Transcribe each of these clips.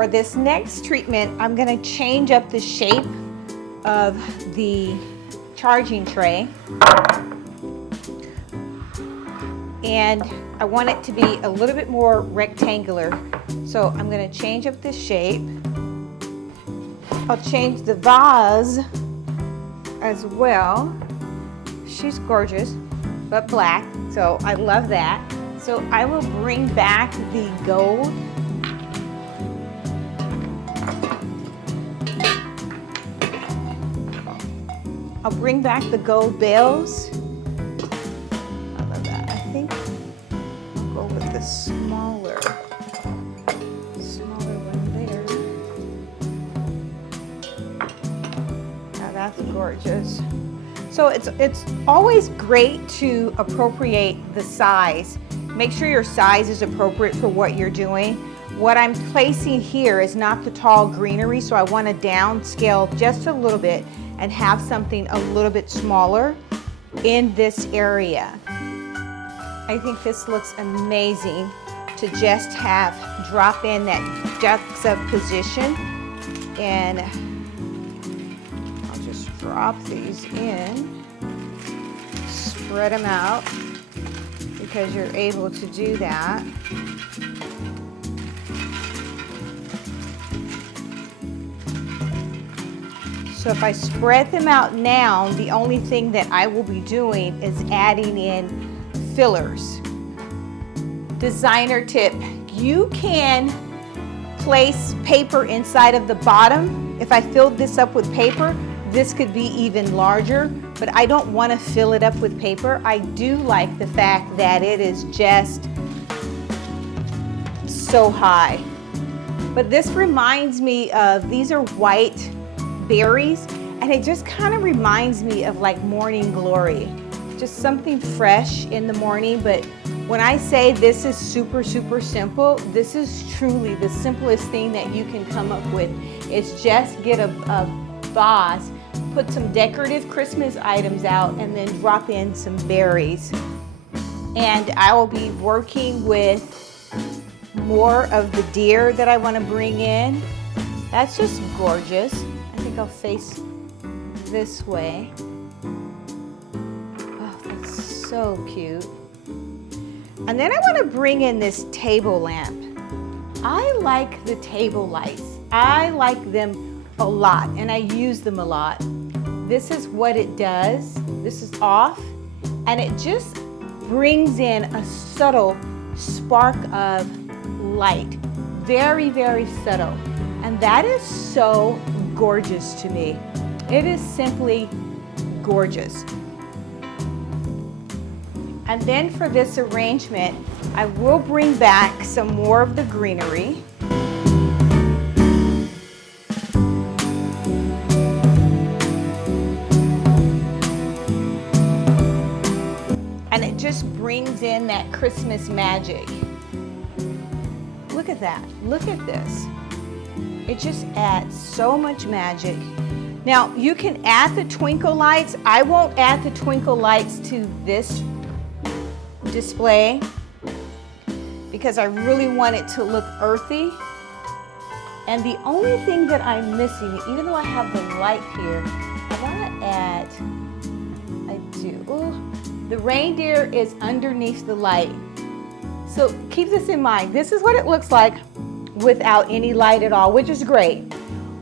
for this next treatment, I'm going to change up the shape of the charging tray. And I want it to be a little bit more rectangular. So I'm going to change up the shape. I'll change the vase as well. She's gorgeous, but black, so I love that. So I will bring back the gold. I'll bring back the gold bells. I love that. I think I'll go with the smaller one there. Now that's gorgeous. So it's always great to appropriate the size. Make sure your size is appropriate for what you're doing. What I'm placing here is not the tall greenery, so I want to downscale just a little bit and have something a little bit smaller in this area. I think this looks amazing to just have drop in that juxtaposition, and I'll just drop these in, spread them out because you're able to do that. So if I spread them out now, the only thing that I will be doing is adding in fillers. Designer tip, you can place paper inside of the bottom. If I filled this up with paper, this could be even larger, but I don't want to fill it up with paper. I do like the fact that it is just so high. But this reminds me of, these are white berries, and it just kind of reminds me of like morning glory. Just something fresh in the morning. But when I say this is super simple, this is truly the simplest thing that you can come up with. It's just get a vase, put some decorative Christmas items out, and then drop in some berries. And I will be working with more of the deer that I want to bring in. That's just gorgeous. I think I'll face this way. Oh, that's so cute. And then I want to bring in this table lamp. I like the table lights. I like them a lot, and I use them a lot. This is what it does. This is off, and it just brings in a subtle spark of light. Very subtle. And that is so gorgeous to me. It is simply gorgeous. And then for this arrangement, I will bring back some more of the greenery. And it just brings in that Christmas magic. Look at that. Look at this. It just adds so much magic. Now you can add the twinkle lights. I won't add the twinkle lights to this display because I really want it to look earthy. And the only thing that I'm missing, even though I have the light here, I want to add, the reindeer is underneath the light. So keep this in mind. This is what it looks like without any light at all, which is great.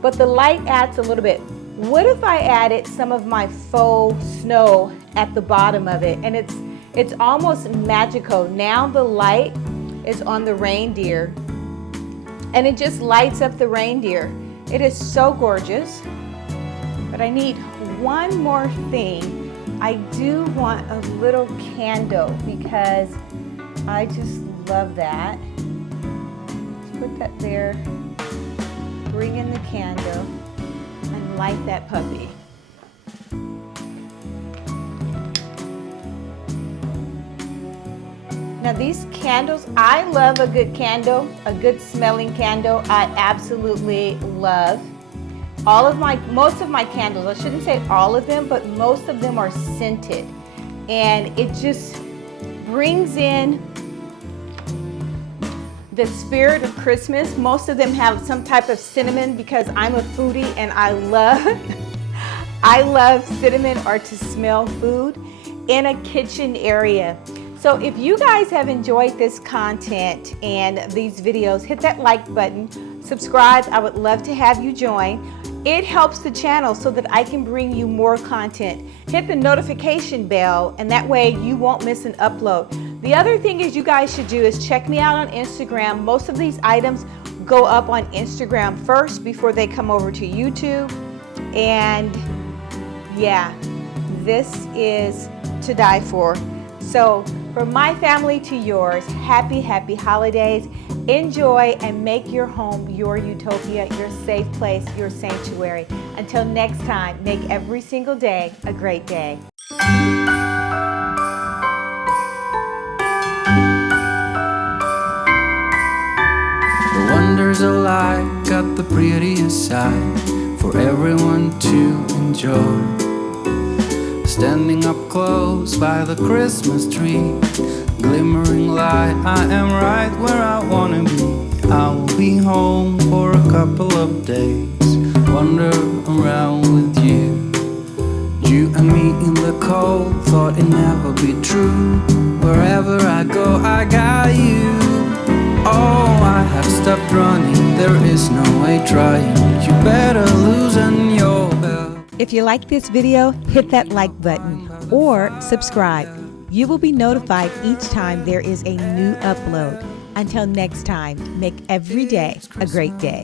But the light adds a little bit. What if I added some of my faux snow at the bottom of it? And it's almost magical. Now the light is on the reindeer, and it just lights up the reindeer. It is so gorgeous. But I need one more thing. I do want a little candle because I just love that. Let's put that there. Bring in the candle and light that puppy. Now these candles, I love a good candle, a good smelling candle. I absolutely love. Most of my candles, I shouldn't say all of them, but most of them are scented. And it just brings in the spirit of Christmas. Most of them have some type of cinnamon because I'm a foodie and I love I love cinnamon or to smell food in a kitchen area. So if you guys have enjoyed this content and these videos, hit that like button, subscribe. I would love to have you join. It helps the channel so that I can bring you more content. Hit the notification bell and that way you won't miss an upload. The other thing is you guys should do is check me out on Instagram. Most of these items go up on Instagram first before they come over to YouTube. And yeah, this is to die for. So from my family to yours, happy holidays. Enjoy and make your home your utopia, your safe place, your sanctuary. Until next time, make every single day a great day. The wonders of life got the prettiest side for everyone to enjoy. Standing up close by the Christmas tree, glimmering light, I am right where I wanna be. I will be home for a couple of days, wander around with you. You and me in the cold, thought it'd never be true. Wherever I go, I got you. Oh, I have stopped running, there is no way trying. You better loosen your belt. If you like this video, hit that like button or subscribe. You will be notified each time there is a new upload. Until next time, make every day a great day.